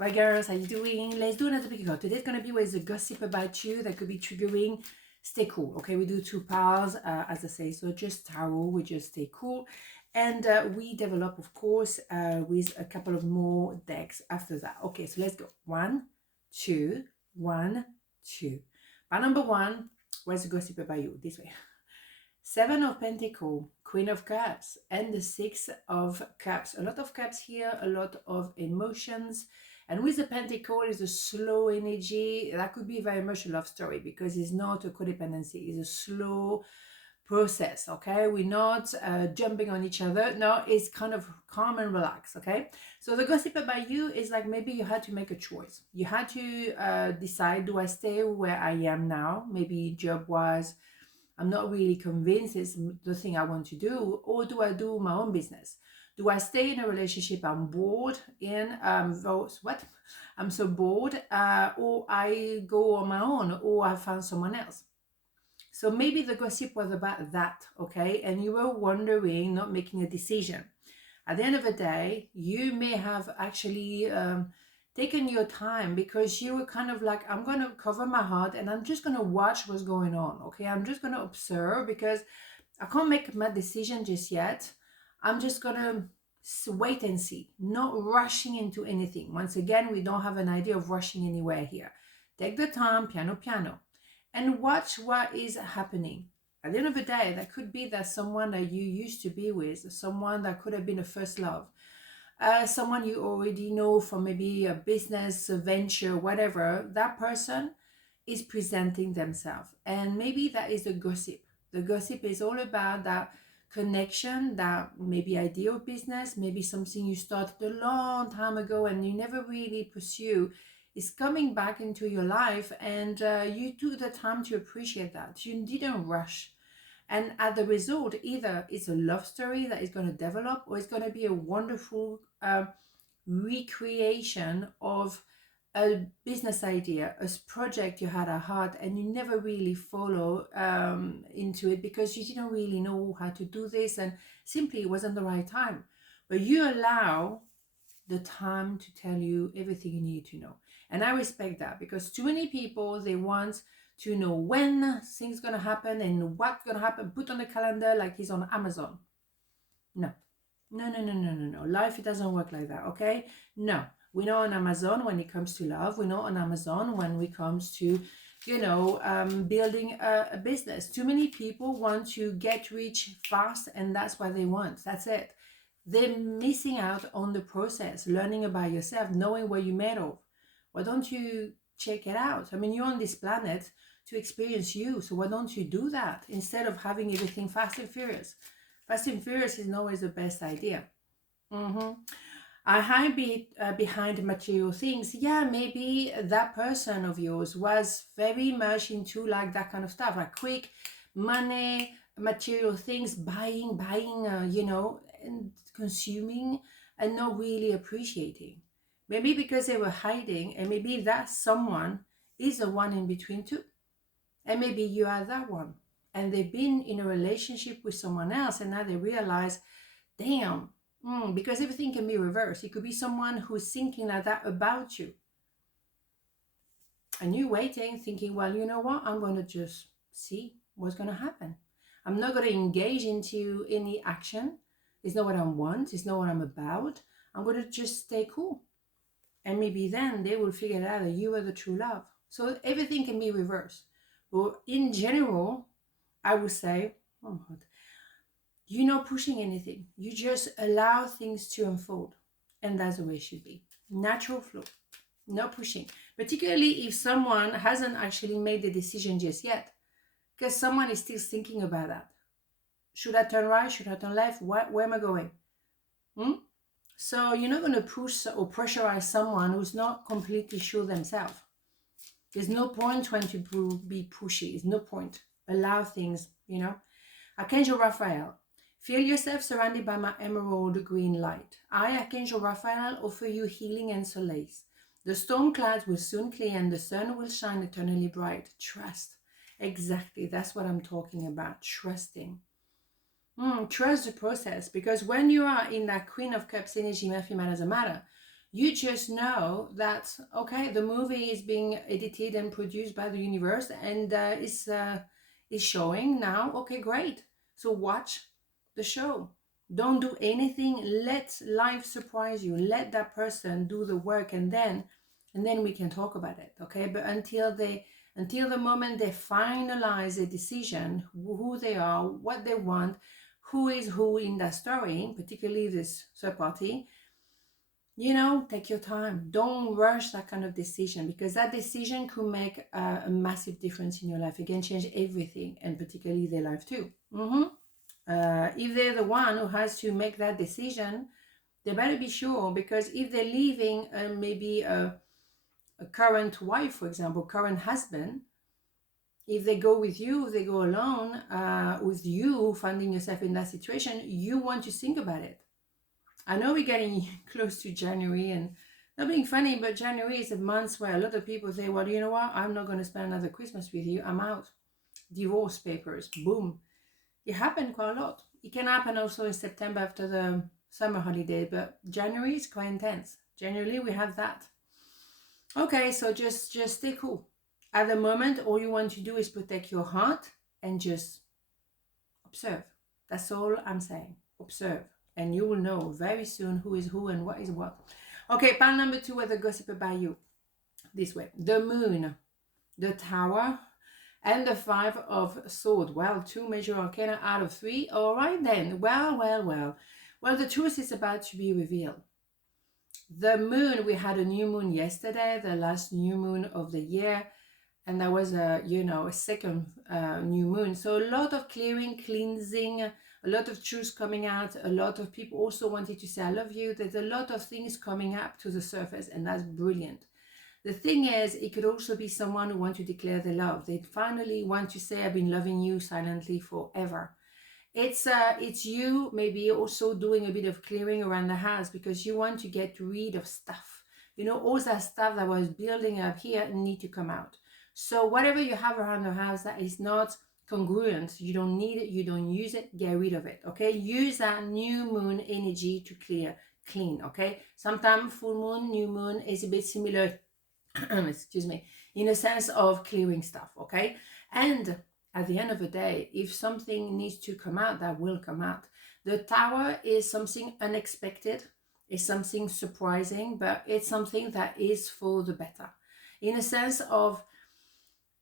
Right, girls, how you doing? Let's do another big card. Today's going to be with a gossip about you that could be triggering. Stay cool, okay? We do two piles, as I say, so just tarot, we just stay cool. And we develop, of course, with a couple of more decks after that. Okay, so let's go. 1, 2, 1, 2. Pile number 1, where's the gossip about you? This way. 7 of Pentacles, Queen of Cups, and the 6 of Cups. A lot of cups here, a lot of emotions. And with the Pentacle is a slow energy. That could be very much a love story because it's not a codependency. It's a slow process, okay? We're not jumping on each other. No, it's kind of calm and relaxed, okay? So the gossip about you is like maybe you had to make a choice. You had to decide, do I stay where I am now? Maybe job-wise, I'm not really convinced it's the thing I want to do, or do I do my own business? Do I stay in a relationship I'm bored in, what? I'm so bored, or I go on my own, or I find someone else. So maybe the gossip was about that, okay? And you were wondering, not making a decision. At the end of the day, you may have actually taken your time because you were kind of like, I'm going to cover my heart and I'm just going to watch what's going on, okay? I'm just going to observe because I can't make my decision just yet. I'm just going to wait and see, not rushing into anything. Once again, we don't have an idea of rushing anywhere here. Take the time, piano, piano, and watch what is happening. At the end of the day, that could be that someone that you used to be with, someone that could have been a first love, someone you already know from maybe a business, a venture, whatever. That person is presenting themselves. And maybe that is the gossip. The gossip is all about that connection, that maybe idea of business, maybe something you started a long time ago and you never really pursue, is coming back into your life, and you took the time to appreciate that. You didn't rush. And as the result, either it's a love story that is going to develop, or it's going to be a wonderful recreation of a business idea, a project you had at heart, and you never really follow into it because you didn't really know how to do this, and simply it wasn't the right time. But you allow the time to tell you everything you need to know. And I respect that, because too many people, they want to know when things gonna happen and what's gonna happen, put on the calendar like he's on Amazon. No. Life, it doesn't work like that, okay? No. We're not on Amazon when it comes to love. We're not on Amazon when it comes to, building a business. Too many people want to get rich fast, and that's what they want. That's it. They're missing out on the process, learning about yourself, knowing what you're made of. Why don't you check it out? I mean, you're on this planet to experience you, so why don't you do that instead of having everything fast and furious? Fast and furious is not always the best idea. I hide behind material things. Yeah, maybe that person of yours was very much into like that kind of stuff, like quick money, material things, buying, and consuming, and not really appreciating. Maybe because they were hiding, and maybe that someone is the one in between too. And maybe you are that one. And they've been in a relationship with someone else, and now they realize, damn, because everything can be reversed. It could be someone who's thinking like that about you. And you're waiting, thinking, well, you know what? I'm going to just see what's going to happen. I'm not going to engage into any action. It's not what I want. It's not what I'm about. I'm going to just stay cool. And maybe then they will figure out that you are the true love. So everything can be reversed. But in general, I would say, oh God, you're not pushing anything. You just allow things to unfold. And that's the way it should be. Natural flow. No pushing. Particularly if someone hasn't actually made the decision just yet. Because someone is still thinking about that. Should I turn right? Should I turn left? Where am I going? So you're not going to push or pressurize someone who's not completely sure themselves. There's no point trying to be pushy. There's no point. Allow things, Archangel Raphael. Feel yourself surrounded by my emerald green light. I, Archangel Raphael, offer you healing and solace. The storm clouds will soon clear and the sun will shine eternally bright. Trust. Exactly. That's what I'm talking about. Trusting. Trust the process, because when you are in that Queen of Cups energy, my female doesn't matter. You just know that, okay, the movie is being edited and produced by the universe and is showing now. Okay, great. So watch the show. Don't do anything. Let life surprise you. Let that person do the work, and then we can talk about it. Okay, but until the moment they finalize a decision, who they are, what they want, who is who in that story, particularly this third party, take your time. Don't rush that kind of decision, because that decision could make a massive difference in your life. It can change everything, and particularly their life too. If they're the one who has to make that decision, they better be sure, because if they're leaving maybe a current wife, for example, current husband, if they go with you, if they go alone, with you finding yourself in that situation, you want to think about it. I know we're getting close to January, and not being funny, but January is a month where a lot of people say, well, you know what, I'm not going to spend another Christmas with you, I'm out. Divorce papers, boom. It happened quite a lot. It can happen also in September after the summer holiday, but January is quite intense. Generally, we have that. Okay, so just stay cool. At the moment, all you want to do is protect your heart and just observe. That's all I'm saying. Observe. And you will know very soon who is who and what is what. Okay, pile number 2 with the gossip about you. This way. The moon, the tower, and the 5 of swords. Well, 2 major arcana out of 3. All right then. Well, the truth is about to be revealed. The moon, we had a new moon yesterday, the last new moon of the year. And that was a second new moon. So a lot of clearing, cleansing, a lot of truth coming out. A lot of people also wanted to say, I love you. There's a lot of things coming up to the surface, and that's brilliant. The thing is, it could also be someone who wants to declare their love. They finally want to say, I've been loving you silently forever. It's you maybe also doing a bit of clearing around the house, because you want to get rid of stuff. All that stuff that was building up here need to come out. So whatever you have around the house that is not congruent, you don't need it, you don't use it, get rid of it, okay? Use that new moon energy to clean, okay? Sometimes full moon, new moon is a bit similar, excuse me, in a sense of clearing stuff, okay? And at the end of the day, if something needs to come out, that will come out. The tower is something unexpected, it's something surprising, but it's something that is for the better. In a sense of,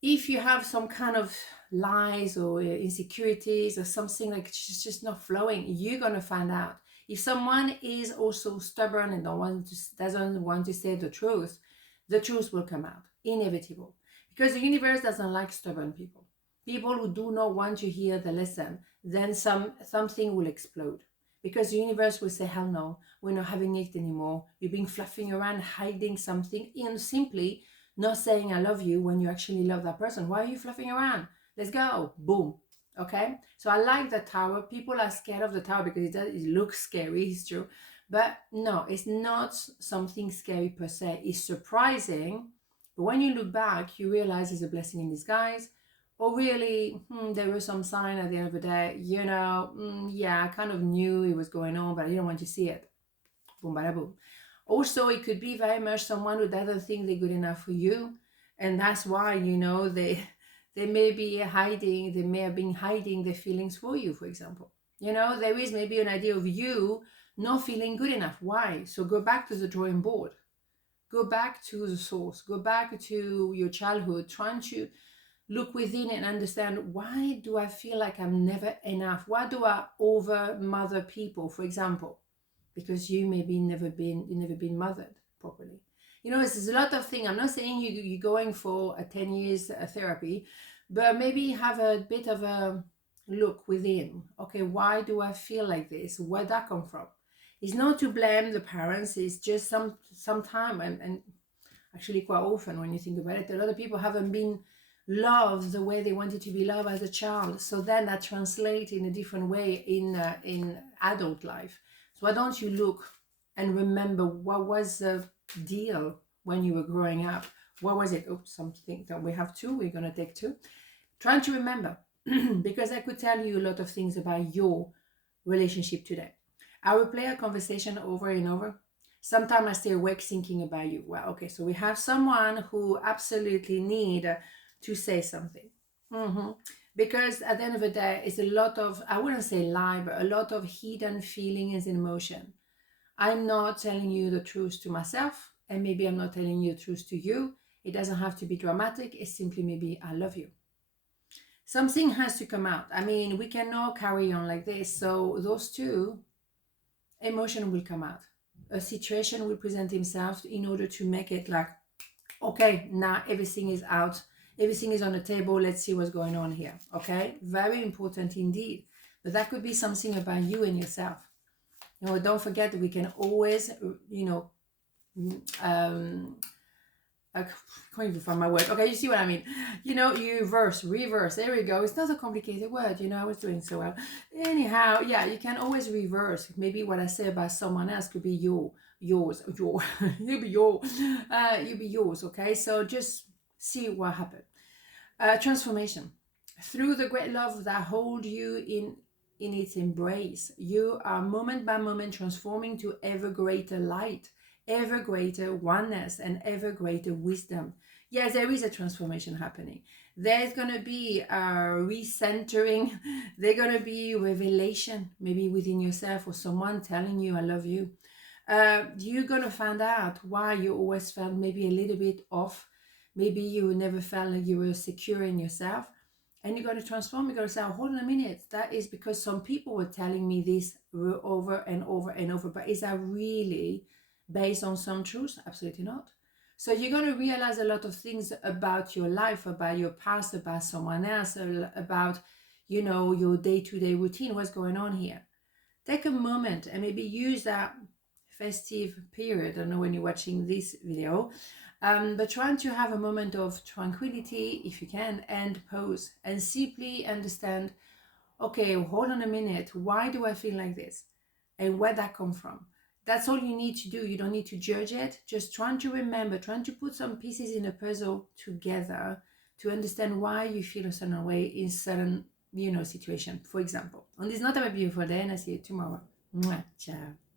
if you have some kind of lies or insecurities or something like it's just not flowing, you're going to find out. If someone is also stubborn and doesn't want to say the truth will come out, inevitable. Because the universe doesn't like stubborn people. People who do not want to hear the lesson, then something will explode. Because the universe will say, hell no, we're not having it anymore. You've been fluffing around, hiding something, and simply not saying I love you when you actually love that person. Why are you fluffing around? Let's go. Boom. Okay? So I like the tower. People are scared of the tower because it looks scary, it's true. But no, it's not something scary per se. It's surprising. But when you look back, you realize it's a blessing in disguise. Or really, there was some sign at the end of the day, yeah, I kind of knew it was going on, but I didn't want to see it. Boom, bada boom. Also, it could be very much someone who doesn't think they're good enough for you. And that's why, they may be hiding, they may have been hiding their feelings for you, for example. There is maybe an idea of you not feeling good enough. Why? So go back to the drawing board. Go back to the source. Go back to your childhood, trying to look within and understand, why do I feel like I'm never enough? Why do I over mother people, for example? Because you maybe never been mothered properly. There's a lot of things. I'm not saying you're going for a 10 years therapy, but maybe have a bit of a look within. Okay, why do I feel like this? Where did that come from? It's not to blame the parents. It's just some time, and actually quite often when you think about it, a lot of people haven't been loved the way they wanted to be loved as a child. So then that translates in a different way in adult life. So why don't you look and remember, what was the deal when you were growing up? What was it? Oh, something that we have 2. We're going to take 2. Trying to remember, because I could tell you a lot of things about your relationship today. I will play a conversation over and over. Sometimes I stay awake thinking about you. Well, okay, so we have someone who absolutely need to say something. Because at the end of the day, it's a lot of, I wouldn't say lie, but a lot of hidden feelings and emotion. I'm not telling you the truth to myself, and maybe I'm not telling you the truth to you. It doesn't have to be dramatic. It's simply maybe I love you. Something has to come out. I mean, we cannot carry on like this. So those two emotion will come out. A situation will present himself in order to make it like, okay, now everything is out. Everything is on the table. Let's see what's going on here. Okay, very important indeed. But that could be something about you and yourself. Don't forget that we can always, I can't even find my word. Okay, you see what I mean. You reverse. There we go. It's not a complicated word. I was doing so well. Anyhow, yeah, you can always reverse. Maybe what I say about someone else could be yours. You'll be yours. Okay, so just see what happened. Transformation through the great love that hold you in its embrace. You are moment by moment transforming to ever greater light, ever greater oneness, and ever greater wisdom. Yes, there is a transformation happening. There's going to be a recentering. There's going to be revelation, maybe within yourself, or someone telling you, I love you. You're going to find out why you always felt maybe a little bit off. Maybe you never felt like you were secure in yourself. And you're going to transform. You're going to say, oh, hold on a minute. That is because some people were telling me this over and over and over. But is that really based on some truth? Absolutely not. So you're going to realize a lot of things about your life, about your past, about someone else, about, your day-to-day routine. What's going on here? Take a moment and maybe use that festive period. I don't know when you're watching this video. But trying to have a moment of tranquility, if you can, and pause and simply understand, okay, hold on a minute, why do I feel like this? And where that come from? That's all you need to do. You don't need to judge it. Just trying to remember, trying to put some pieces in a puzzle together to understand why you feel a certain way in certain, situation, for example. On this note, have a beautiful day, and I see you tomorrow. Mwah, ciao.